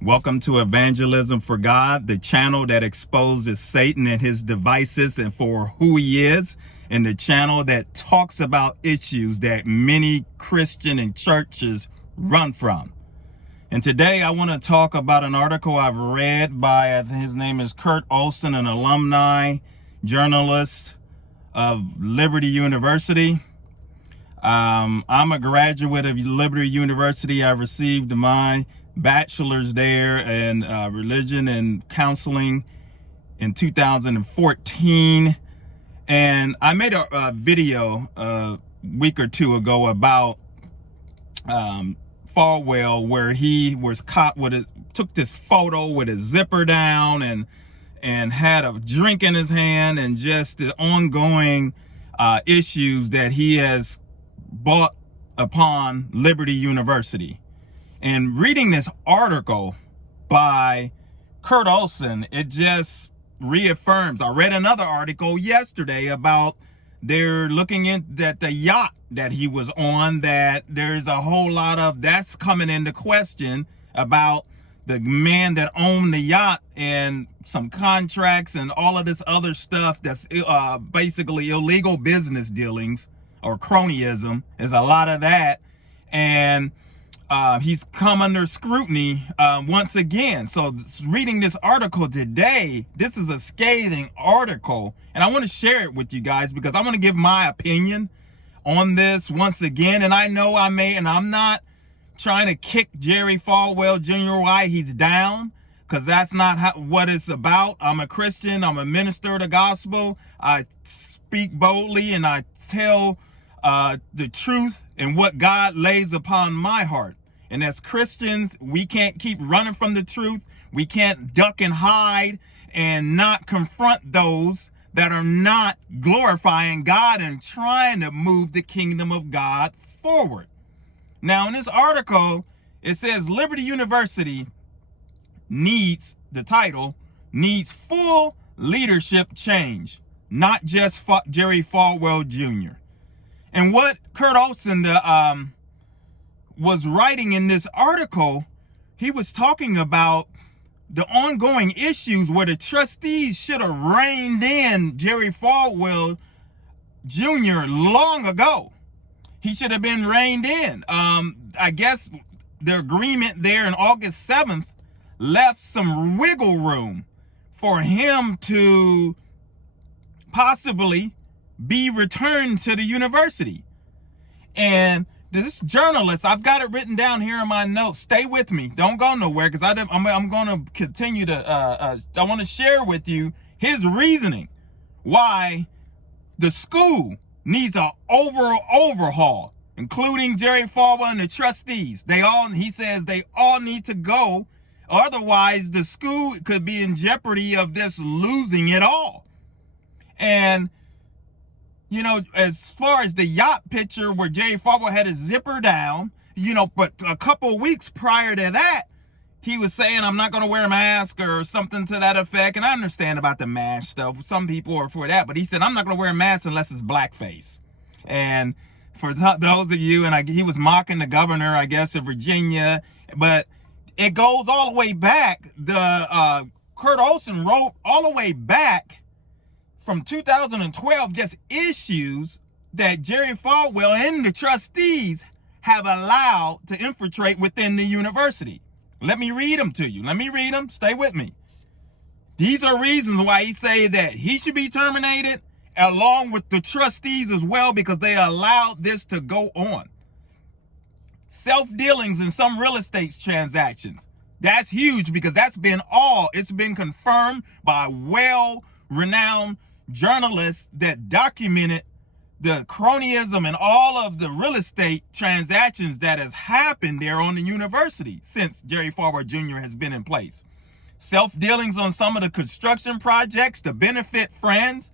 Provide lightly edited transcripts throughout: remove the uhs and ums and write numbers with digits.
Welcome to Evangelism for God, the channel that exposes Satan and his devices and for who he is, and the channel that talks about issues that many Christian and churches run from. And today I want to talk about an article I've read by, his name is Kurt Olson, an alumni journalist of Liberty University. I'm a graduate of Liberty University. I received my bachelor's there in religion and counseling in 2014. And I made a video a week or two ago about Falwell, where he was caught with took this photo with his zipper down and had a drink in his hand, and just the ongoing issues that he has brought upon Liberty University. And reading this article by Kurt Olson, it just reaffirms. I read another article yesterday about they're looking at the yacht that he was on, that there's a whole lot of that's coming into question about the man that owned the yacht and some contracts and all of this other stuff that's basically illegal business dealings, or cronyism is a lot of that. And he's come under scrutiny once again. So reading this article today, this is a scathing article, and I want to share it with you guys because I want to give my opinion on this once again. And I know I may, and I'm not trying to kick Jerry Falwell Jr. why he's down, because that's not what it's about. I'm a Christian. I'm a minister of the gospel. I speak boldly and I tell the truth and what God lays upon my heart. And as Christians, we can't keep running from the truth. We can't duck and hide and not confront those that are not glorifying God and trying to move the kingdom of God forward. Now, in this article, it says Liberty University needs, the title, needs full leadership change, not just Jerry Falwell Jr. And what Kurt Olson, was writing in this article, he was talking about the ongoing issues where the trustees should have reined in Jerry Falwell Jr. long ago. He should have been reined in. I guess the agreement there in August 7th left some wiggle room for him to possibly be returned to the university. And this journalist, I've got it written down here in my notes. Stay with me. Don't go nowhere, because I'm going to continue to, I want to share with you his reasoning why the school needs an overhaul, including Jerry Falwell and the trustees. He says they all need to go. Otherwise, the school could be in jeopardy of this losing it all. And you know, as far as the yacht picture where Jerry Falwell had his zipper down, you know, but a couple of weeks prior to that, he was saying, I'm not going to wear a mask or something to that effect. And I understand about the mask stuff. Some people are for that. But he said, I'm not going to wear a mask unless it's blackface. And for those of you, and he was mocking the governor, I guess, of Virginia. But it goes all the way back. Kurt Olson wrote all the way back from 2012, just issues that Jerry Falwell and the trustees have allowed to infiltrate within the university. Let me read them to you. Let me read them. Stay with me. These are reasons why he say that he should be terminated, along with the trustees as well, because they allowed this to go on. Self-dealings in some real estate transactions. That's huge, because it's been confirmed by well-renowned journalists that documented the cronyism and all of the real estate transactions that has happened there on the university since Jerry Falwell Jr. has been in place. Self-dealings on some of the construction projects to benefit friends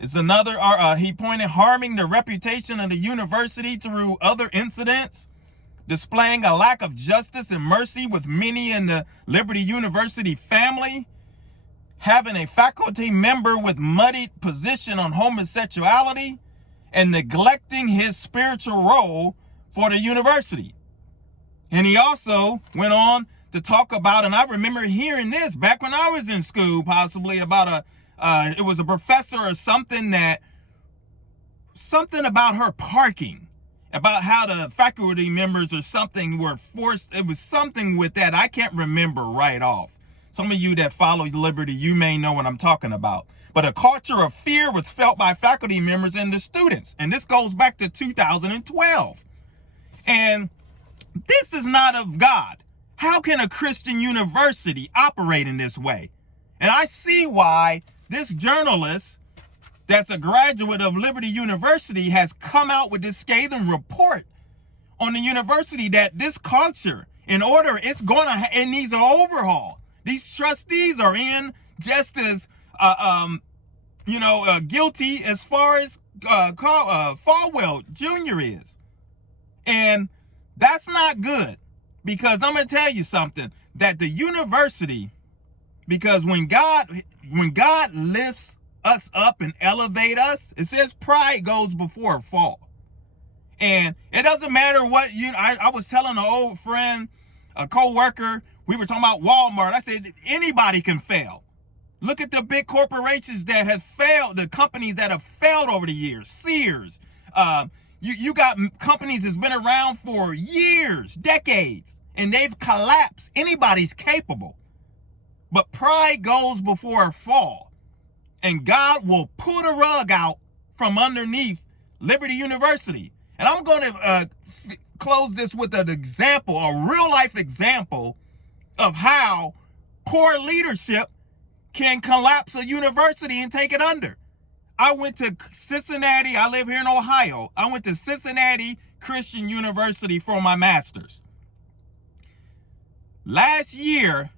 is another. He pointed harming the reputation of the university through other incidents, displaying a lack of justice and mercy with many in the Liberty University family, having a faculty member with muddied position on homosexuality, and neglecting his spiritual role for the university. And he also went on to talk about, and I remember hearing this back when I was in school, possibly about it was a professor or something about her parking, about how the faculty members or something were forced. It was something with that. I can't remember right off. Some of you that follow Liberty, you may know what I'm talking about. But a culture of fear was felt by faculty members and the students. And this goes back to 2012. And this is not of God. How can a Christian university operate in this way? And I see why this journalist that's a graduate of Liberty University has come out with this scathing report on the university that this culture, it needs an overhaul. These trustees are in just as, guilty as far as Falwell Jr. is. And that's not good, because I'm going to tell you something, that the university, because when God lifts us up and elevate us, it says pride goes before a fall. And it doesn't matter what I was telling an old friend, a co-worker, we were talking about Walmart. I said, anybody can fail. Look at the big corporations that have failed, the companies that have failed over the years, Sears. You got companies that's been around for years, decades, and they've collapsed. Anybody's capable. But pride goes before a fall. And God will pull the rug out from underneath Liberty University. And I'm going to close this with an example, a real life example of how poor leadership can collapse a university and take it under. I went to Cincinnati. I live here in Ohio. I went to Cincinnati Christian University for my master's. Last year,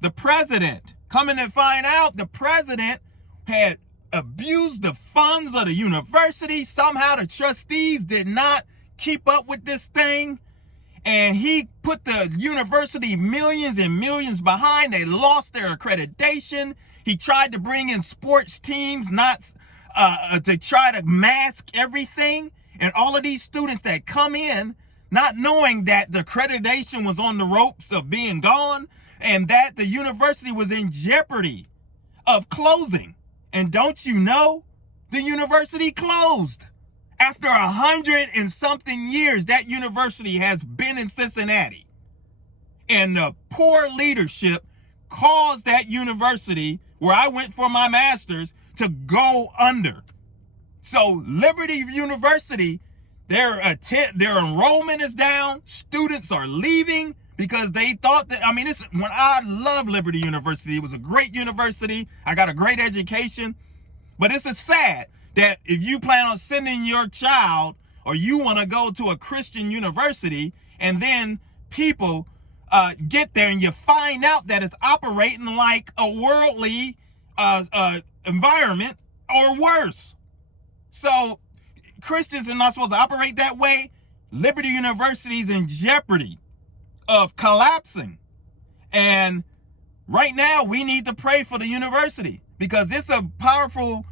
the president, coming to find out, the president had abused the funds of the university. Somehow the trustees did not keep up with this thing. And he put the university millions and millions behind. They lost their accreditation. He tried to bring in sports teams, not to try to mask everything. And all of these students that come in, not knowing that the accreditation was on the ropes of being gone, and that the university was in jeopardy of closing. And don't you know, the university closed. After 100 and something years, that university has been in Cincinnati. And the poor leadership caused that university, where I went for my master's, to go under. So Liberty University, their enrollment is down. Students are leaving because they thought that, when I love Liberty University, it was a great university. I got a great education. But it's sad that if you plan on sending your child, or you want to go to a Christian university, and then people get there and you find out that it's operating like a worldly environment or worse. So Christians are not supposed to operate that way. Liberty University is in jeopardy of collapsing. And right now we need to pray for the university, because it's a powerful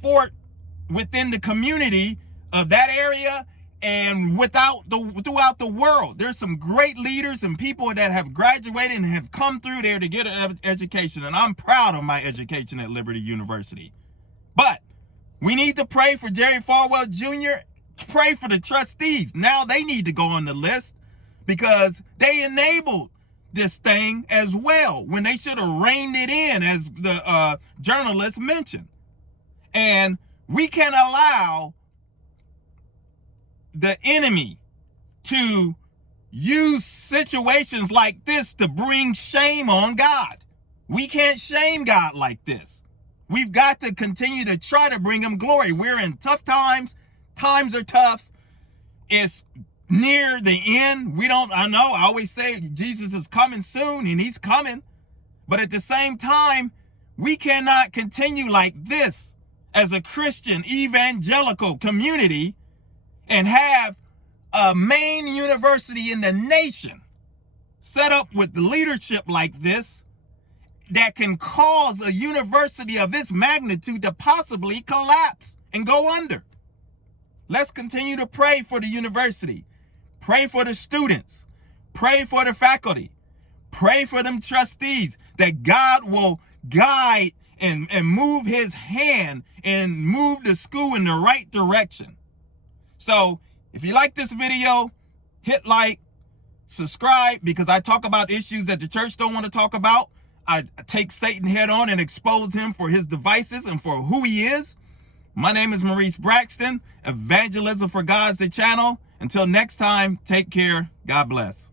fort within the community of that area and throughout the world. There's some great leaders and people that have graduated and have come through there to get an education. And I'm proud of my education at Liberty University. But we need to pray for Jerry Falwell Jr., pray for the trustees. Now they need to go on the list, because they enabled this thing as well when they should have reined it in, as the journalist mentioned. And we can't allow the enemy to use situations like this to bring shame on God. We can't shame God like this. We've got to continue to try to bring him glory. We're in tough times. Times are tough. It's near the end. I always say Jesus is coming soon, and he's coming. But at the same time, we cannot continue like this as a Christian evangelical community and have a main university in the nation set up with leadership like this that can cause a university of this magnitude to possibly collapse and go under. Let's continue to pray for the university. Pray for the students. Pray for the faculty. Pray for them trustees, that God will guide and move his hand and move the school in the right direction. So if you like this video, hit like, subscribe, because I talk about issues that the church don't want to talk about. I take Satan head on and expose him for his devices and for who he is. My name is Maurice Braxton. Evangelism for God's the channel. Until next time, take care. God bless.